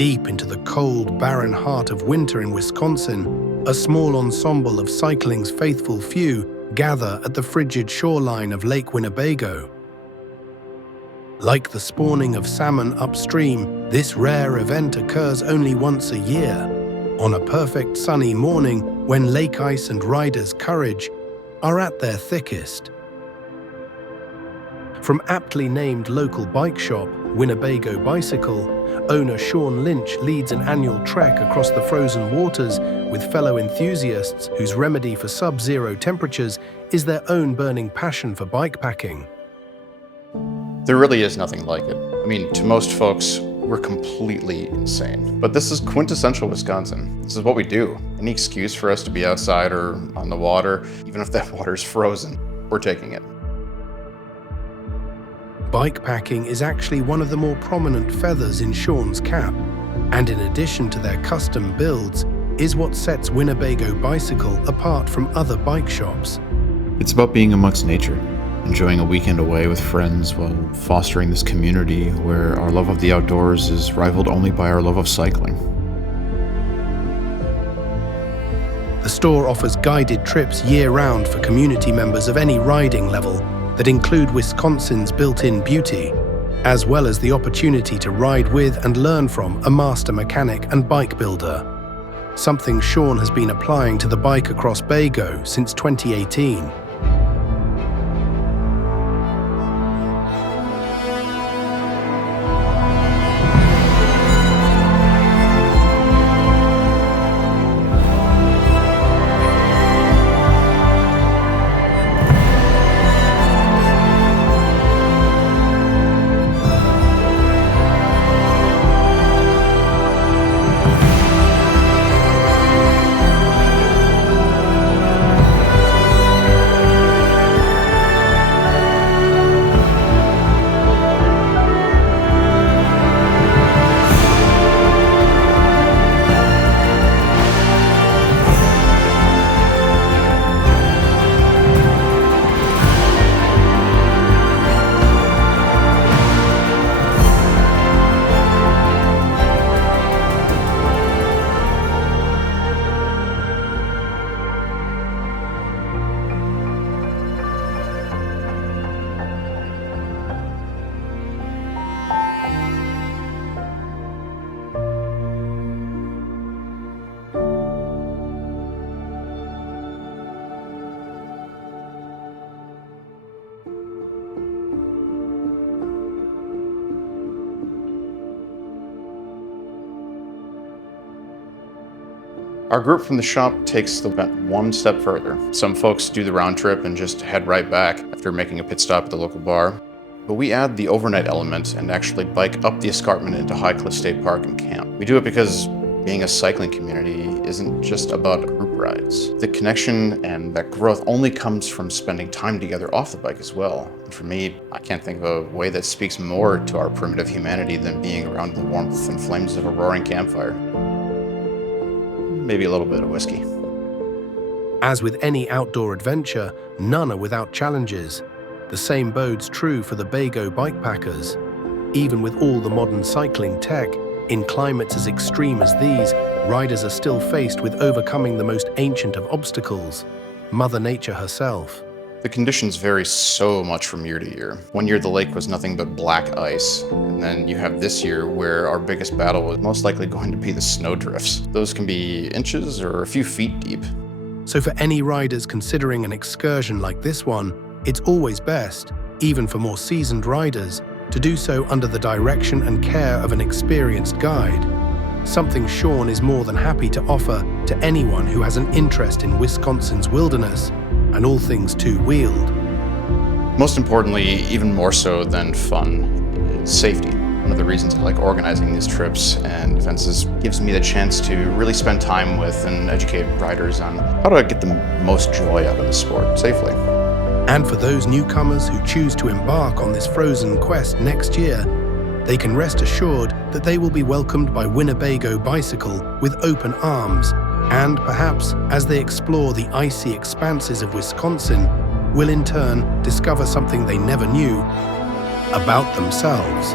Deep into the cold, barren heart of winter in Wisconsin, a small ensemble of cycling's faithful few gather at the frigid shoreline of Lake Winnebago. Like the spawning of salmon upstream, this rare event occurs only once a year, on a perfect sunny morning when lake ice and riders' courage are at their thickest. From aptly named local bike shop, Winnebago Bicycle, owner Sean Lynch leads an annual trek across the frozen waters with fellow enthusiasts whose remedy for sub-zero temperatures is their own burning passion for bikepacking. There really is nothing like it. I mean, to most folks, we're completely insane. But this is quintessential Wisconsin. This is what we do. Any excuse for us to be outside or on the water, even if that water's frozen, we're taking it. Bikepacking is actually one of the more prominent feathers in Sean's cap, and in addition to their custom builds, is what sets Winnebago Bicycle apart from other bike shops. It's about being amongst nature, enjoying a weekend away with friends while fostering this community where our love of the outdoors is rivaled only by our love of cycling. The store offers guided trips year-round for community members of any riding level that include Wisconsin's built-in beauty, as well as the opportunity to ride with and learn from a master mechanic and bike builder, something Sean has been applying to the bike across Bago since 2018. Our group from the shop takes the event one step further. Some folks do the round trip and just head right back after making a pit stop at the local bar. But we add the overnight element and actually bike up the escarpment into High Cliff State Park and camp. We do it because being a cycling community isn't just about group rides. The connection and that growth only comes from spending time together off the bike as well. And for me, I can't think of a way that speaks more to our primitive humanity than being around the warmth and flames of a roaring campfire. Maybe a little bit of whiskey. As with any outdoor adventure, none are without challenges. The same bodes true for the Bago bikepackers. Even with all the modern cycling tech, in climates as extreme as these, riders are still faced with overcoming the most ancient of obstacles, Mother Nature herself. The conditions vary so much from year to year. One year the lake was nothing but black ice, and then you have this year where our biggest battle was most likely going to be the snow drifts. Those can be inches or a few feet deep. So for any riders considering an excursion like this one, it's always best, even for more seasoned riders, to do so under the direction and care of an experienced guide, something Sean is more than happy to offer to anyone who has an interest in Wisconsin's wilderness and all things two-wheeled. Most importantly, even more so than fun, is safety. One of the reasons I like organizing these trips and events is it gives me the chance to really spend time with and educate riders on how to get the most joy out of the sport safely. And for those newcomers who choose to embark on this frozen quest next year, they can rest assured that they will be welcomed by Winnebago Bicycle with open arms, and perhaps, as they explore the icy expanses of Wisconsin, will in turn discover something they never knew about themselves.